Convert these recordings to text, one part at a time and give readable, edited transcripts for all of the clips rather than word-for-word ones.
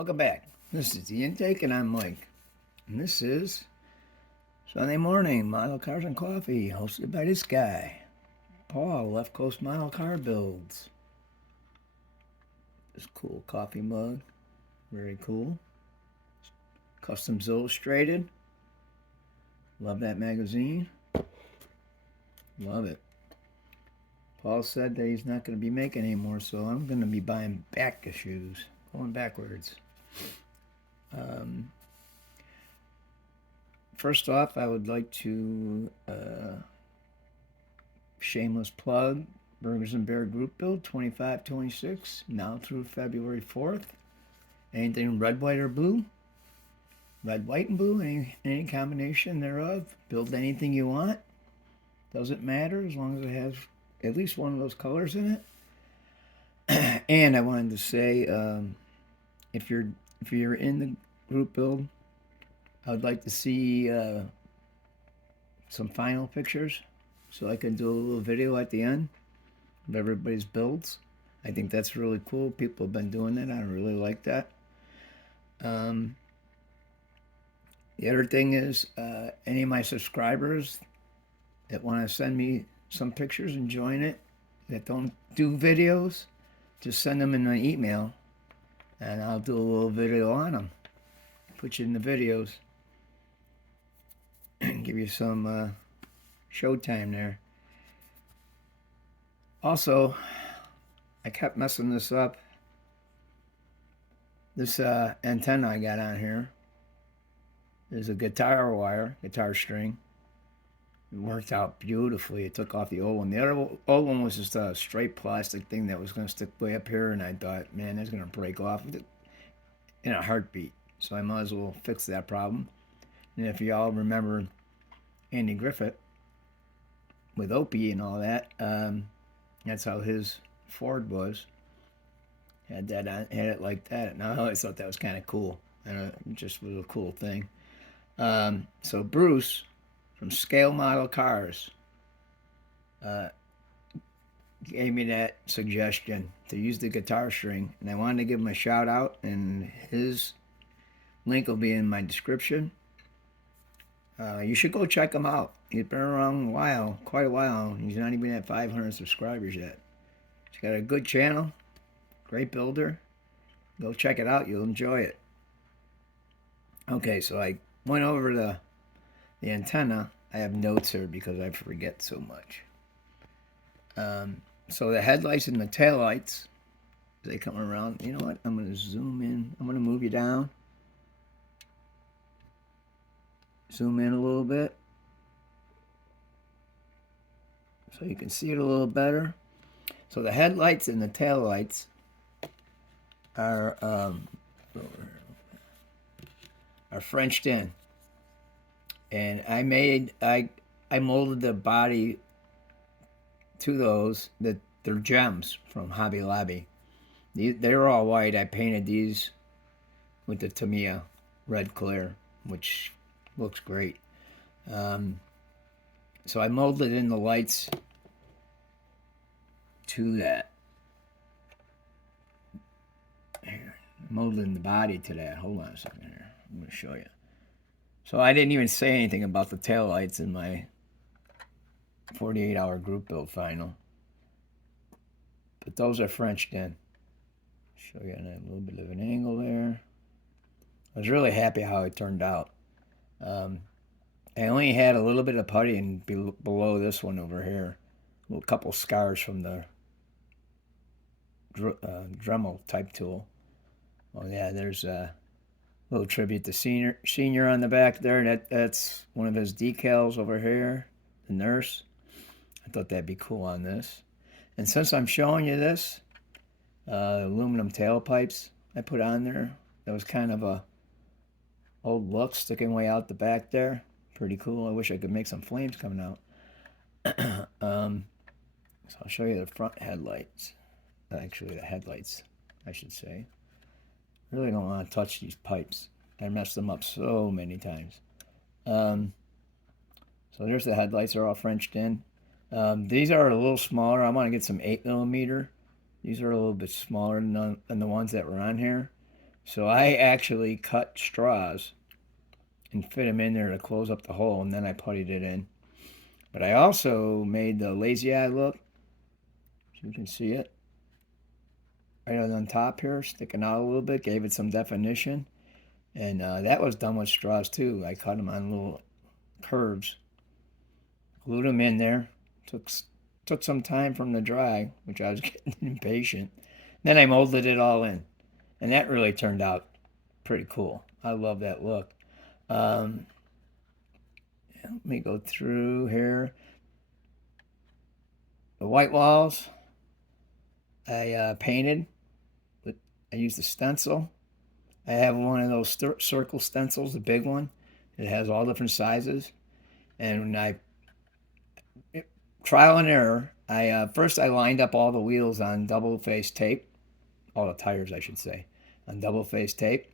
Welcome back. This is the intake, and I'm Mike. And this is Sunday Morning Model Cars and Coffee, hosted by this guy, Paul, Left Coast Model Car Builds. This cool coffee mug, very cool. Customs Illustrated. Love that magazine. Love it. Paul said that he's not going to be making anymore, so I'm going to be buying back issues, going backwards. First off, I would like to shameless plug Burgers and Bear Group Build 2526 now through February 4th. Anything red, white, or blue? Red, white, and blue, any combination thereof. Build anything you want. Doesn't matter as long as it has at least one of those colors in it. And I wanted to say, if you're in the group build, I would like to see some final pictures so I can do a little video at the end of everybody's builds. I think that's really cool. People have been doing that. I really like that. The other thing is, any of my subscribers that want to send me some pictures and join it, that don't do videos, just send them in an email, and I'll do a little video on them. Put you in the videos and give you some showtime there. Also, I kept messing this up. This antenna I got on here is a guitar wire, guitar string. It worked out beautifully. It took off the old one. The other old one was just a straight plastic thing that was going to stick way up here, and I thought, man, that's going to break off in a heartbeat. So I might as well fix that problem. And if y'all remember Andy Griffith with Opie and all that, that's how his Ford was. Had it like that. And I always thought that was kind of cool. And it just was a cool thing. So Bruce from Scale Model Cars gave me that suggestion to use the guitar string, and I wanted to give him a shout out, and his link will be in my description. You should go check him out. He's been around quite a while. He's not even at 500 subscribers yet. He's got a good channel, great builder. Go check it out. You'll enjoy it. Okay, so I went over the antenna. I have notes here because I forget so much. So the headlights and the taillights, they come around. You know what? I'm going to zoom in. I'm going to move you down. Zoom in a little bit so you can see it a little better. So the headlights and the taillights are Frenched in, and I molded the body to those. That they're gems from Hobby Lobby. They're all white. I painted these with the Tamiya red clear, which looks great. So I molded in the lights to that. Here, molded in the body to that. Hold on a second here. I'm going to show you. So I didn't even say anything about the taillights in my 48-hour group build final. But those are Frenched in. Show you a little bit of an angle there. I was really happy how it turned out. I only had a little bit of putty below this one over here. A couple scars from the Dremel type tool. Oh yeah, there's a little tribute to Senior on the back there. That's one of his decals over here, the nurse. I thought that'd be cool on this. And since I'm showing you this, aluminum tailpipes I put on there. That was kind of a old look, sticking way out the back there. Pretty cool. I wish I could make some flames coming out. So I'll show you the front headlights. Actually, the headlights, I should say. Really don't want to touch these pipes. I messed them up so many times. So there's the headlights. They're all Frenched in. These are a little smaller. I want to get some 8mm. These are a little bit smaller than the ones that were on here. So I actually cut straws and fit them in there to close up the hole, and then I puttied it in. But I also made the lazy eye look, so you can see it right on top here, sticking out a little bit, gave it some definition. And that was done with straws too. I cut them on little curves, glued them in there. Took some time from the dry, which I was getting impatient. Then I molded it all in, and that really turned out pretty cool. I love that look. Um, Let me go through here. The white walls I painted. I used a stencil. I have one of those circle stencils, the big one. It has all different sizes. And when I trial and error, I first I lined up all the wheels on double face tape, all the tires I should say, on double face tape.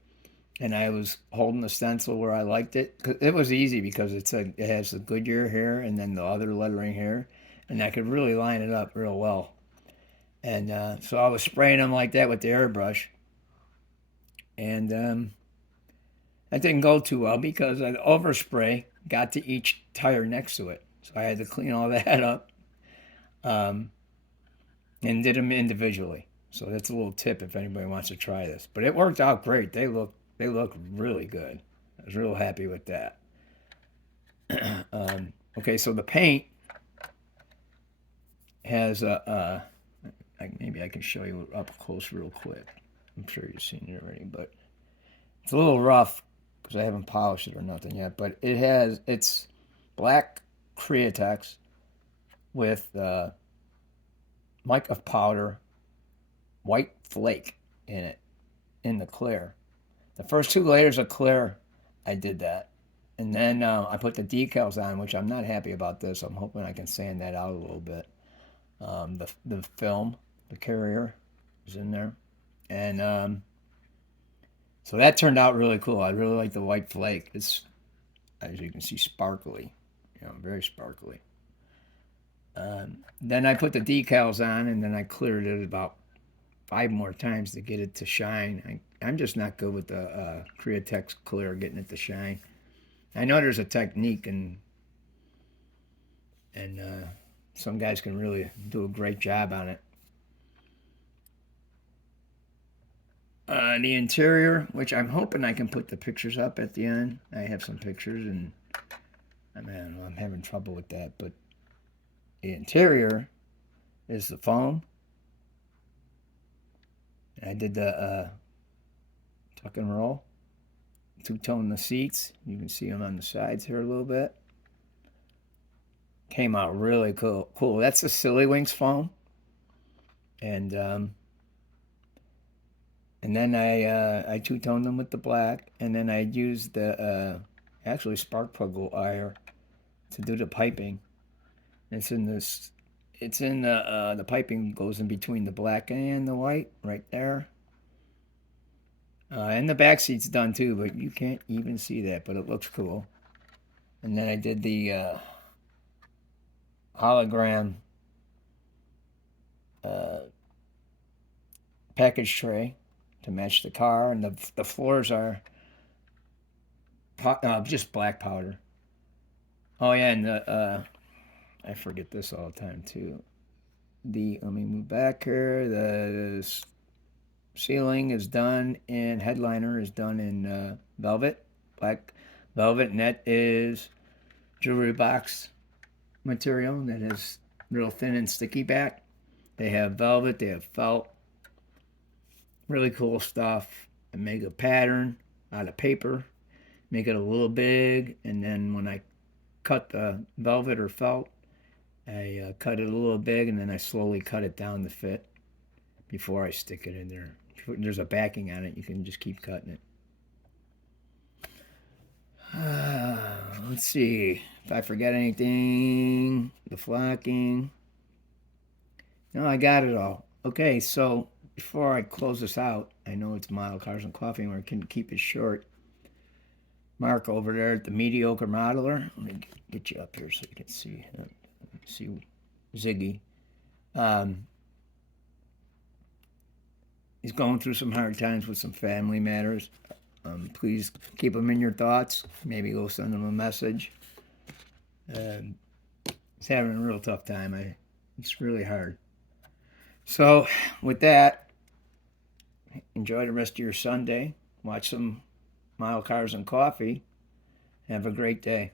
And I was holding the stencil where I liked it. It was easy because it has the Goodyear here and then the other lettering here, and I could really line it up real well. And so I was spraying them like that with the airbrush, and that didn't go too well because the overspray got to each tire next to it. So I had to clean all that up, um, and did them individually. So that's a little tip if anybody wants to try this. But it worked out great. They look really good. I was real happy with that. Okay, so the paint has maybe I can show you up close real quick. I'm sure you've seen it already, but it's a little rough because I haven't polished it or nothing yet. But it's black Createx with mica powder, white flake in it, in the clear. The first 2 layers of clear, I did that. And then I put the decals on, which I'm not happy about this. I'm hoping I can sand that out a little bit. The film, the carrier is in there. And so that turned out really cool. I really like the white flake. It's, as you can see, sparkly. Very sparkly. Then I put the decals on, and then I cleared it about 5 more times to get it to shine. I'm just not good with the Createx clear, getting it to shine. I know there's a technique, and some guys can really do a great job on it. The interior, which I'm hoping I can put the pictures up at the end. I have some pictures, and I'm having trouble with that. But the interior is the foam. I did the tuck and roll. Two-tone the seats. You can see them on the sides here a little bit. Came out really cool. That's the Silly Wings foam. And then I two-toned them with the black. And then I used the actually spark plug wire to do the piping. It's in this. It's in the piping goes in between the black and the white right there. And the back seat's done too, but you can't even see that, but it looks cool. And then I did the hologram package tray to match the car, and the floors are just black powder. Oh yeah, and I forget this all the time too. Let me move back here. The ceiling is done, and headliner is done in velvet, black velvet, and that is jewelry box material that is real thin and sticky back. They have velvet, they have felt, really cool stuff. I make a pattern out of paper, make it a little big, and then when I cut the velvet or felt, I cut it a little big, and then I slowly cut it down to fit before I stick it in there. There's a backing on it, you can just keep cutting it. Let's see if I forget anything. The flocking. No, I got it all. Okay, so before I close this out, I know it's Model Cars and Coffee, and we can keep it short. Mark over there at the Mediocre Modeler. Let me get you up here so you can see. See Ziggy. he's going through some hard times with some family matters. Please keep him in your thoughts. Maybe go send him a message. He's having a real tough time. It's really hard. So, with that, enjoy the rest of your Sunday. Watch some Mile Cars and Coffee. Have a great day.